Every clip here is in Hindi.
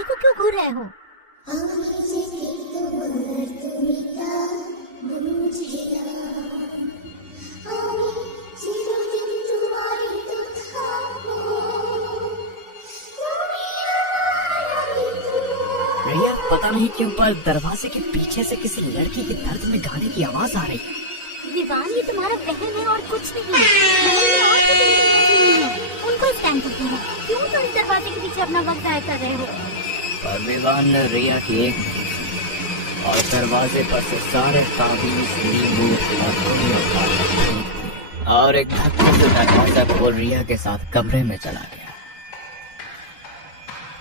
दरवाजे को क्यों घूर रहे हो? रिया, पता नहीं क्यों पर दरवाजे के पीछे से किसी लड़की के दर्द में गाने की आवाज आ रही है। विवान, ये तुम्हारा वहम है और कुछ नहीं। महल में और भी पेंटिंग रखी हुई हैं, उनको स्कैन करते हैं। क्यों तुम इस दरवाजे के पीछे अपना वक्त जाया कर रहे हो? और विवान ने रिया की एक और दरवाजे पर से सारे ताबीज, नींबू और एक धक्के से दरवाजा खोल रिया के साथ कमरे में चला गया।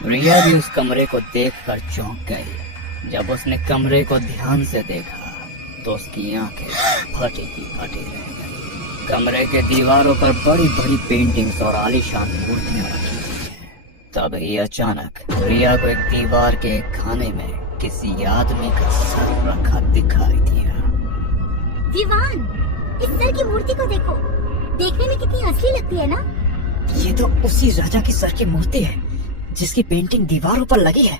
रिया भी उस कमरे को देखकर चौंक गई। जब उसने कमरे को ध्यान से देखा तो उसकी आंखें फटी की फटी रह गई। कमरे के दीवारों पर बड़ी बड़ी पेंटिंग्स और आलीशान मूर्तियां रखी हुई हैं। तभी अचानक रिया को एक दीवार के एक खाने में किसी आदमी का सर रखा दिखाई दिया। विवान, इस सर की मूर्ति को देखो, देखने में कितनी असली लगती है ना? ये तो उसी राजा की सर की मूर्ति है जिसकी पेंटिंग दीवारों पर लगी है,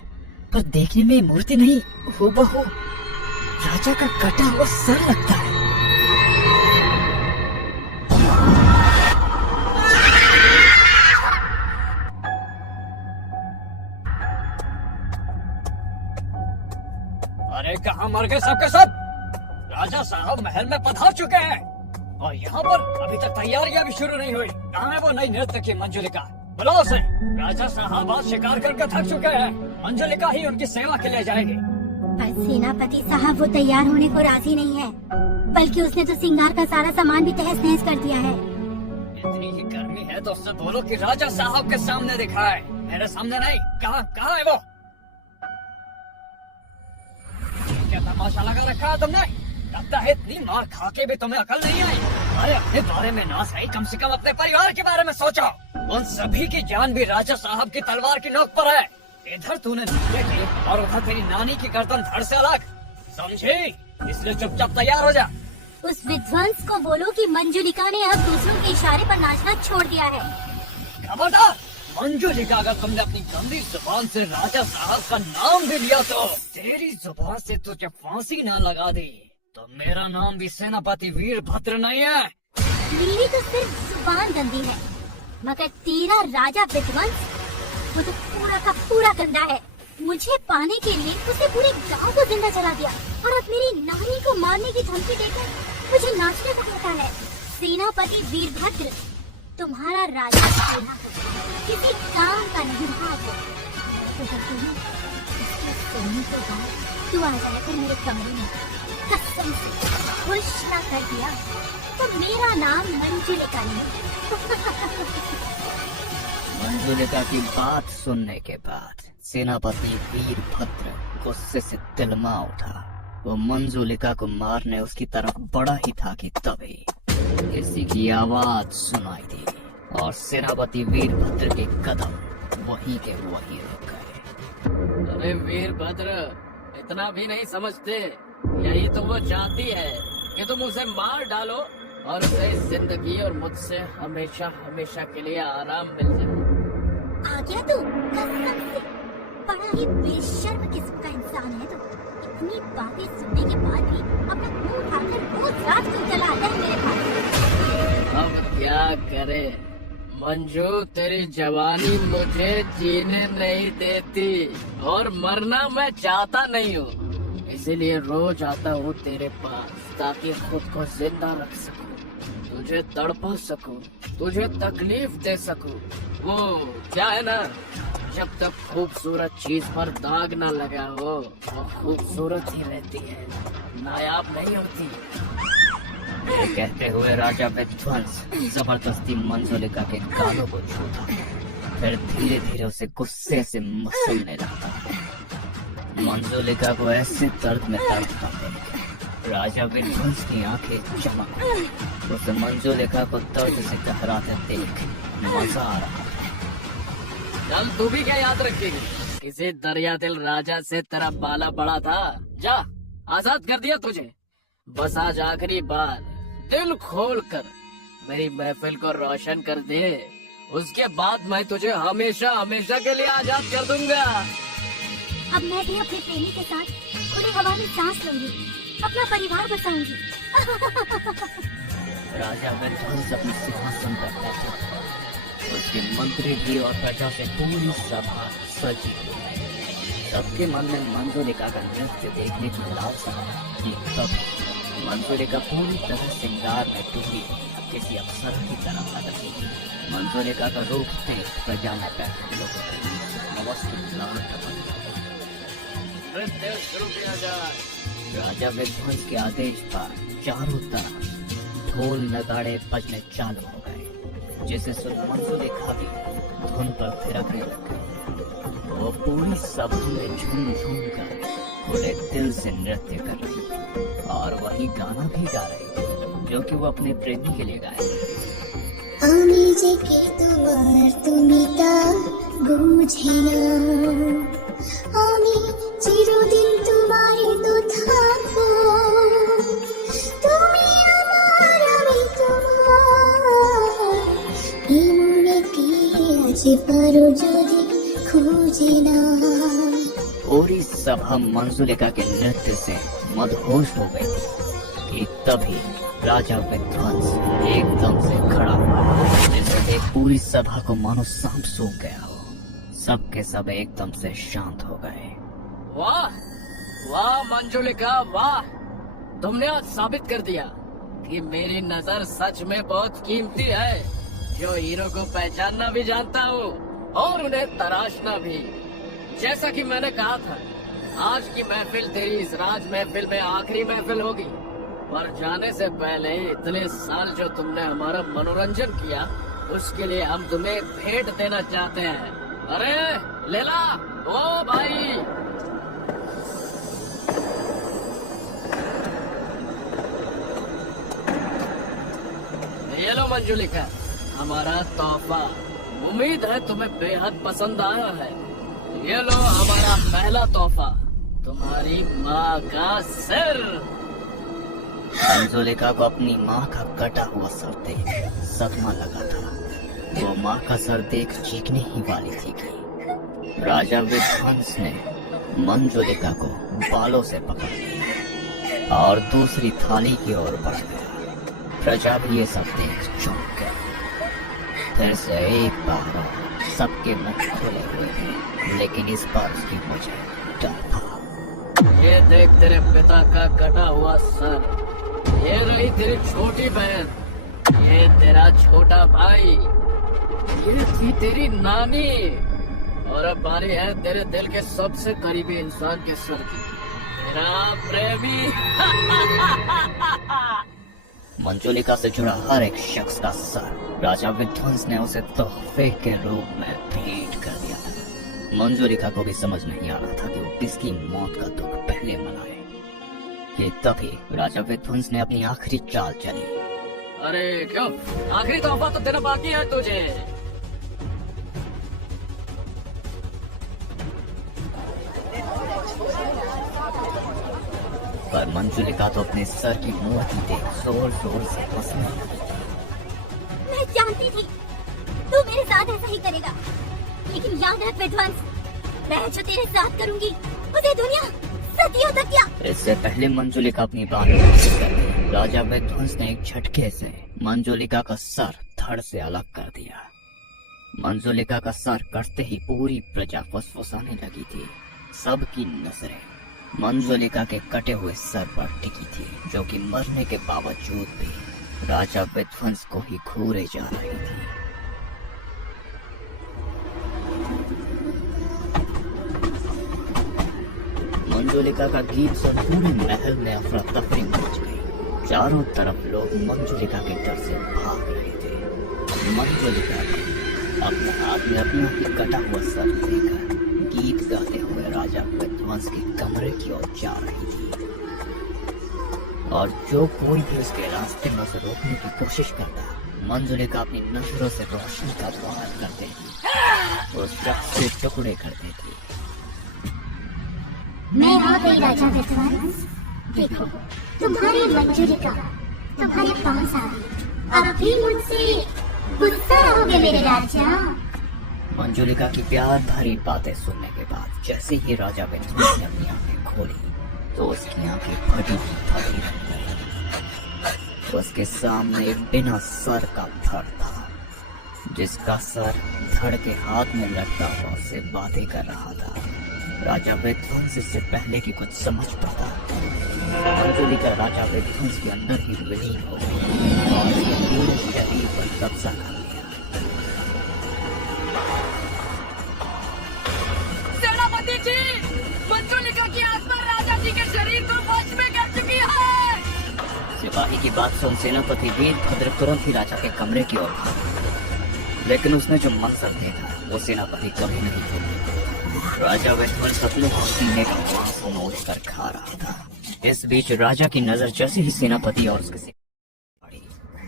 पर देखने में मूर्ति नहीं, हूबहू राजा का कटा हुआ सर लगता है। अरे कहाँ मर गए सबके सब? राजा साहब महल में पधार चुके हैं और यहाँ पर अभी तक तैयारियां भी शुरू नहीं हुई। कहाँ है वो नई नृत्य की मंजुलिका? बुलाओ उसे। राजा साहब आज शिकार करके थक चुके हैं, मंजुलिका ही उनकी सेवा के लिए जाएगी। पर सेनापति साहब वो तैयार होने को राजी नहीं है, बल्कि उसने तो श्रृंगार का सारा सामान भी तहस नहस कर दिया है। इतनी ही गर्मी है तो उससे बोलो कि राजा साहब के सामने दिखाए, मेरे सामने नहीं। कहाँ है वो? क्या तमाशा लगा रखा है तुमने? लगता है इतनी मार खा के भी तुम्हें अकल नहीं आई। अरे अपने बारे में ना सही, कम से कम अपने परिवार के बारे में सोचो। उन सभी की जान भी राजा साहब की तलवार की नोक पर है। इधर तूने नृत्य की और उधर तेरी नानी की गर्दन धड़ से अलग, समझी? इसलिए चुपचाप तैयार हो जा। उस विध्वंस को बोलो कि मंजुलिका ने अब दूसरों के इशारे पर नाचना छोड़ दिया है। खबरदार मंजुलिका, अगर तुमने अपनी गंदी जुबान से राजा साहब का नाम भी लिया तो तेरी जुबान से तुझे फांसी ना लगा दी तो मेरा नाम भी सेनापति वीरभद्र नहीं है। मेरी तो सिर्फ जुबान गंदी है, मगर तेरा राजा विध्वंस वो तो पूरा का पूरा गंदा है। मुझे पाने के लिए उसने पूरे गांव को जिंदा जला दिया और अब मेरी नानी को मारने की धमकी देकर मुझे नाचने को कहता है। सेनापति वीरभद्र, तुम्हारा राजा सेना है, किसी काम का नहीं रहा वो। तो इसके सोने के बाद तू आ जाकर मेरे कमरे में कसम से खुश न कर दिया तो मेरा नाम मंजुलिका नहीं। मंजुलिका की बात सुनने के बाद सेनापति वीरभद्र गुस्से से तिलमा उठा। वो मंजुलिका को मारने उसकी तरफ बढ़ा ही था कि तभी किसी की आवाज सुनाई दी और सेनापति वीरभद्र के कदम वहीं के वहीं रुक गए। अरे वीरभद्र, इतना भी नहीं समझते? यही तो वो चाहती है कि तुम उसे मार डालो और उसे जिंदगी और मुझसे हमेशा हमेशा के लिए आराम मिल जाए। आ गया तू? कसम से बड़ा ही बेशर्म किस्म का इंसान है तू। इतनी बातें सुनने के बाद भी अपना मुंह उठाकर रोज रात को चला आता है मेरे पास। अब क्या करे मंजू, तेरी जवानी मुझे जीने नहीं देती और मरना मैं चाहता नहीं हूँ। इसीलिए रोज आता हूँ तेरे पास ताकि खुद को जिंदा रख सकूं, तुझे तड़पा सकूं, तुझे तकलीफ दे सकूं। वो क्या है ना, जब तक खूबसूरत चीज पर दाग न लगा हो वो खूबसूरत ही रहती है, नायाब नहीं होती। ये कहते हुए राजा विध्वंस जबरदस्ती मंजुलिका के गालों को छूता, फिर धीरे धीरे उसे गुस्से से मसलने लगता। मंजुलिका को ऐसे दर्द में तड़पता देख राजा विध्वंस की आंखें चमक गईं। उसे मंजुलिका को दर्द से कहराते देख मजा आ रहा था। चल तू भी क्या याद रखेगी, किसी दरिया दिल राजा से तेरा बाला पड़ा था। जा, आजाद कर दिया तुझे। बस आज आखिरी बार दिल खोल कर मेरी महफिल को रोशन कर दे, उसके बाद मैं तुझे हमेशा हमेशा के लिए आजाद कर दूंगा। अब मैं भी अपने प्रेमी के साथ खुली हवा में सांस लूंगी, अपना परिवार बसाऊंगी। राजा विध्वंस अपने सिंहासन पर बैठा। उसके मंत्री भी और प्रजा से पूरी सभा सजी हुई है। सबके मन में मंजुलिका का नृत्य देखने की लालसा थी। तब मंजुलिका पूरी तरह श्रृंगार में डूबी किसी अप्सरा की तरह लग रही थी। मंजुलिका का रूप देख प्रजा में बैठे लोगों के बीच नमस्ते लाट बन गए। नृत्य शुरू किया जाए। राजा विध्वंस के आदेश पर चारों तरफ ढोल नगाड़े बजने चालू हो गए, जिसे सुन मंजुलिका भी धुन पर थिरकने लग गई। वो पूरी सभा में झूम झूम कर खुले दिल से नृत्य कर रही थी और वही गाना भी गा रही थी जो कि वो अपने प्रेमी के लिए गाए। আমি যে কে তোমার তুমি তা বুঝি না, আমি চিরদিন তোমারই তো থাকবো, তুমি আমার আমি তোমার, এই মনেকে আজ পারো যদি খুঁজে না। पूरी सभा मंजुलिका के नृत्य से मदहोश हो गई थी कि तभी राजा विध्वंस एकदम से खड़ा हुआ, जिसे देख पूरी सभा को मानो सांप सूंघ गया हो। सब के सब एकदम से शांत हो गए। वाह वाह मंजुलिका वाह, तुमने आज साबित कर दिया कि मेरी नजर सच में बहुत कीमती है, जो हीरो को पहचानना भी जानता हूँ और उन्हें तराशना भी। जैसा कि मैंने कहा था, आज की महफिल तेरी इस राज महफिल में आखिरी महफिल होगी। पर जाने से पहले इतने साल जो तुमने हमारा मनोरंजन किया, उसके लिए हम तुम्हें भेंट देना चाहते हैं। अरे लेला, ओ भाई, ये लो मंजुलिका, हमारा तोहफा। उम्मीद है तुम्हें बेहद पसंद आया है। ये लो हमारा पहला तोहफा, तुम्हारी माँ का सिर। मंजुलिका को अपनी माँ का कटा हुआ सर देख सदमा लगा था। वो माँ का सर देख चीखने ही वाली थी कि राजा विध्वंस ने मंजुलिका को बालों से पकड़ लिया और दूसरी थाली की ओर बढ़ गया। प्रजा भी ये सब देख चौंक गया। फिर से एक बार सबके मुख खुले हुए थे, लेकिन इस बार उसकी वजह डर था। ये देख तेरे पिता का कटा हुआ सर, ये रही तेरी छोटी बहन, ये तेरा छोटा भाई, ये थी तेरी नानी, और अब बारी है तेरे दिल के सबसे करीबी इंसान के सर की, तेरा प्रेमी। मंजुलिका से जुड़ा हर एक शख्स का सर राजा विध्वंस ने उसे तोहफे के रूप में भेंट कर दिया था। मंजुलिका को भी समझ नहीं आ रहा था कि वो किसकी मौत का दुख पहले मनाए कि तभी राजा विध्वंस ने अपनी आखिरी चाल चली। अरे क्यों, आखिरी तोहफा तो देना बाकी है तुझे। पर मंजुलिका तो अपने सर की मूर्ति देख जोर जोर से हंसने लगी। मैं जानती थी तू मेरे साथ ऐसा ही करेगा, लेकिन याद रख विध्वंस, मैं जो तेरे साथ करूंगी उसे दुनिया सदियों तक याद। इससे पहले मंजुलिका अपनी बात पूरी कर दी, राजा विध्वंस ने एक झटके से मंजुलिका का सर धड़ से अलग कर दिया। मंजुलिका का सर कटते ही पूरी प्रजा फुसफुसाने लगी थी। सबकी नजरें मंजुलिका के कटे हुए सर पर टिकी थी, जो कि मरने के बावजूद भी राजा विध्वंस को ही घूरे जा रही थी। मंजुलिका का गीत सुन पूरे महल में अफरा तफरी मच गई। चारों तरफ लोग मंजुलिका के डर से भाग रहे थे। मंजुलिका अपने हाथ में अपना ही कटा हुआ सर लेकर गीत गाते हुए राजा विध्वंस के कमरे की ओर जा रही थी, और जो कोई भी उसके रास्ते में उसे रोकने की कोशिश करता, मंजुलिका अपनी नजरों से रोशनी का वार कर देती, उस शख्स के टुकड़े कर देती। मैं आ गई राजा विध्वंस, देखो तुम्हारी मंजुलिका तुम्हारे पास आ गई। अब भी मुझसे गुस्सा रहोगे मेरे राजा? मंजुलिका की प्यार भरी बातें सुनने के बाद जैसे ही राजा विध्वंस ने अपनी आंखें खोली तो उसकी आंखें फटी फटी रह गई। उसके सामने एक बिना सर का धड़ था, जिसका सर धड़ के हाथ में लटका हुआ उससे बातें कर रहा था। राजा विध्वंस इससे पहले कि कुछ समझ पाता, मंजुलिका राजा विध्वंस के अंदर ही विलीन हो गई और उसके पूरे शरीर पर कब्जा कर लिया। सेनापति जी, मंजुलिका की आत्मा राजा जी के शरीर को वश में कर चुकी है। सिपाही की बात सुन सेनापति वीरभद्र तुरंत ही राजा के कमरे की ओर भागा, लेकिन उसने जो मंजर देखा वो सेनापति कभी नहीं भूला। राजा विध्वंस अपने सीने का मांस नोच कर खा रहा था। इस बीच राजा की नजर जैसे ही सेनापति और उसके सिपाही पड़ी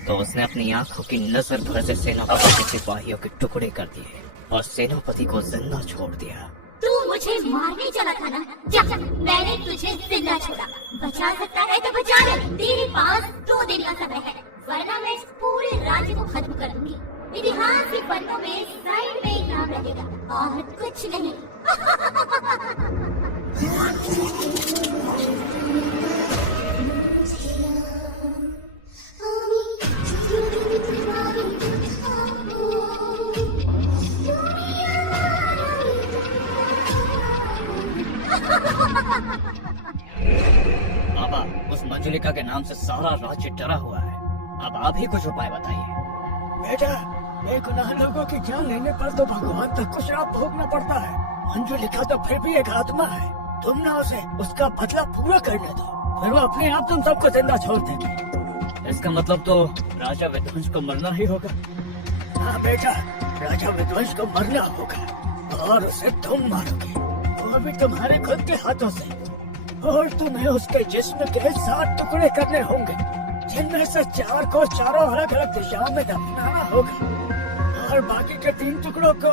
तो उसने अपनी आंखों की नजर भर से सेनापति के सिपाहियों के टुकड़े कर दिए और सेनापति को जिंदा छोड़ दिया। तू मुझे मारने चला था ना? जा, मैंने तुझे जिंदा छोड़ा। बचा सकता है तो बचा ले। तेरे पास 2 दिन का समय है, वरना मैं इस पूरे राज्य को खत्म कर दूंगी। इतिहास के पन्नों में साइड में नाम रहेगा और कुछ नहीं। बाबा, उस मंजुलिका के नाम से सारा राज्य डरा हुआ है। अब आप ही कुछ उपाय बताइए। बेटा, बेगुनाह लोगों की जान लेने पर तो भगवान तक को श्राप भोगना पड़ता है। मंजुलिका तो फिर भी एक आत्मा है। तुम ना उसे उसका बदला पूरा करने दो, फिर वो अपने आप तुम सबको जिंदा छोड़ देगी। इसका मतलब तो राजा विध्वंस को मरना ही होगा। हाँ बेटा, राजा विध्वंस को मरना होगा और उसे तुम मारोगे, वो भी तुम्हारे खुद के हाथों से। और तुम्हें उसके जिस्म के 7 टुकड़े करने होंगे, जिनमें से 4 को चारों अलग अलग दिशाओं में दफनाना होगा और बाकी के 3 टुकड़ों को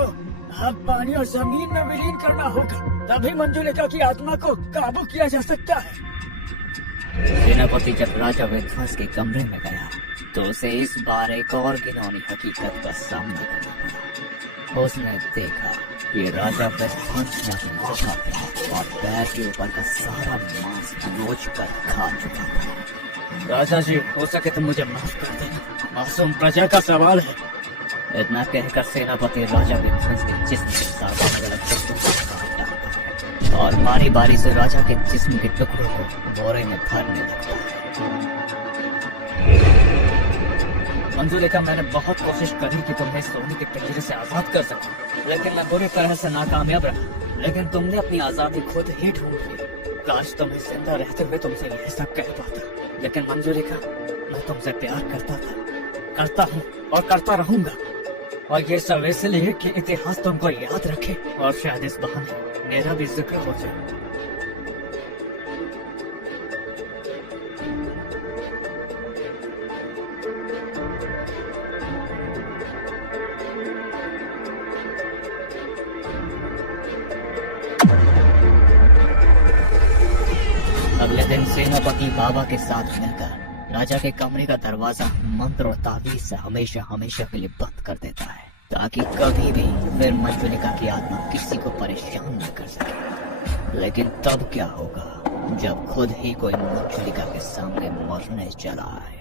आग, पानी और जमीन में विलीन करना होगा। तभी मंजुलिका की आत्मा को काबू किया जा सकता है। सेनापति जब राजा विध्वंस के कमरे में गया तो उसे इस बार एक और घिनौनी हकीकत का सामना करना पड़ा। उसने देखा कि राजा विध्वंस ने अपने छाती और पैर के ऊपर का सारा मांस नोच कर खा चुका था। राजा जी, हो सके तो मुझे माफ कर देना, मासूम प्रजा का सवाल है। इतना कहकर सेनापति राजा विध्वंस के जिस्म के साथ अलग अलग टुकड़ों को काट डालता है और बारी बारी से राजा के जिस्म के टुकड़ों को बोरे में भरने लगता है। मंजुलिका, मैंने बहुत कोशिश करी कि तुम्हें सोने के पिंजरे से आजाद कर सकूं, लेकिन मैं बुरी तरह से नाकामयाब रहा। लेकिन तुमने अपनी आजादी खुद ही ढूंढ ली। काश तुम्हें जिंदा रहते हुए तुमसे यह सब कह पाता। लेकिन मंजुलिका, मैं तुमसे प्यार करता था, करता हूँ और करता रहूंगा। और ये सब इसलिए कि इतिहास तुमको याद रखे और शायद इस बहाने मेरा भी जिक्र हो जाए। अगले दिन सेनापति बाबा के साथ मिलकर राजा के कमरे का दरवाजा मंत्र और तावीज से हमेशा हमेशा के लिए बंद कर देता है, ताकि कभी भी फिर मंजुलिका की आत्मा किसी को परेशान न कर सके। लेकिन तब क्या होगा जब खुद ही कोई मंजुलिका के सामने मरने चला आए।